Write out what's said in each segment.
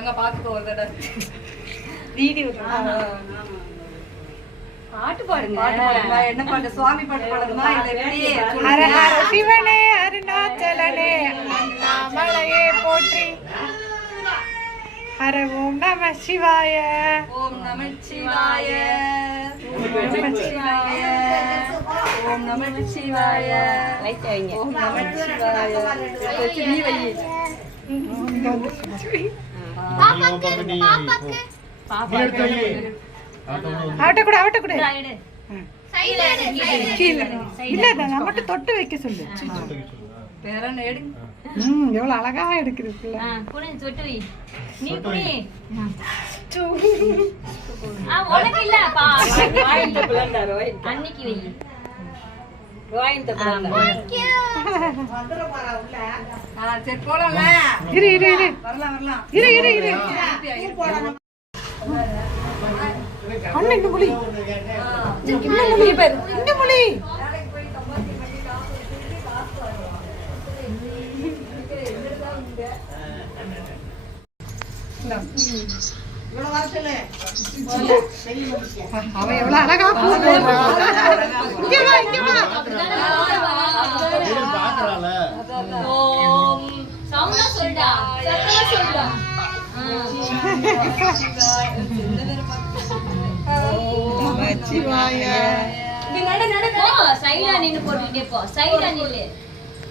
அங்க பாத்துக்கோ ஒரு தடவை வீடியோ பாட்டு பாடுங்க. என்ன பாட்டு? சுவாமி பாட்டு பாடுமா இல்ல ஹர ஹர சிவனே அருணாச்சலனே அண்ணாமலையே போற்றி. ஹர ஓம் நம சிவாய. ஓம் நம சிவாய. ஓம் நம சிவாய. ஓம் நம சிவாய. ஓம் நம சிவாய. நீ வை. அவட்ட கூட இல்ல நான் மட்டும் தொட்டு வைக்க சொல்லு. எவ்வளவு அழகா எடுக்குது. தொட்டு வை. நீ குனி. உனக்கு இல்ல பா. வாயில பிளந்தாரோ அன்னைக்கு வை. வாயில பிளந்தாரோ. சரி போலாம்ல. இரு வரலாம். இரு அண்ணா இந்த மொழி இந்த மொழி அவன் எவ்வளவு அழகா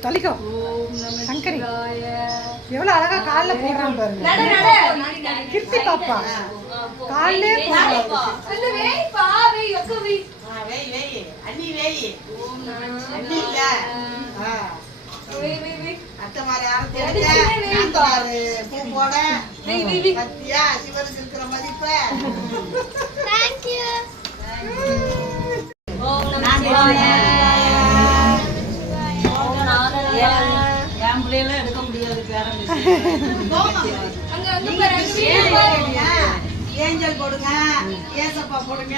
தலிக்கோ சங்கரி எவ்வளவு அழகா கால்ல போடுறான் பாருங்க. கிருத்தி பாப்பா கால்லே எடுக்க முடியாது. ஏஞ்சல் போடுங்க, ஏசப்பா போடுங்க.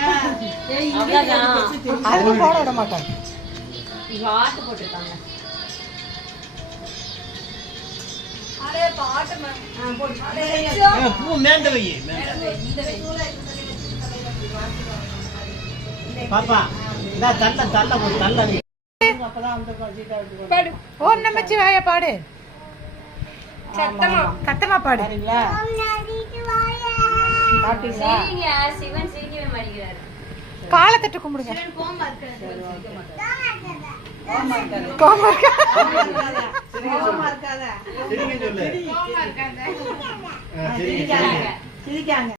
அதுவும் போட விட மாட்டாங்க. பாட்டு போட்டுருக்காங்க. ஓம் நமச்சிவாய பாடு. சத்தமா பாடு. சிவன் சீக்கிரம் மாடிக்கிறாரு. காலை தட்டு கும்பிடுங்க. சிரிக்காங்க.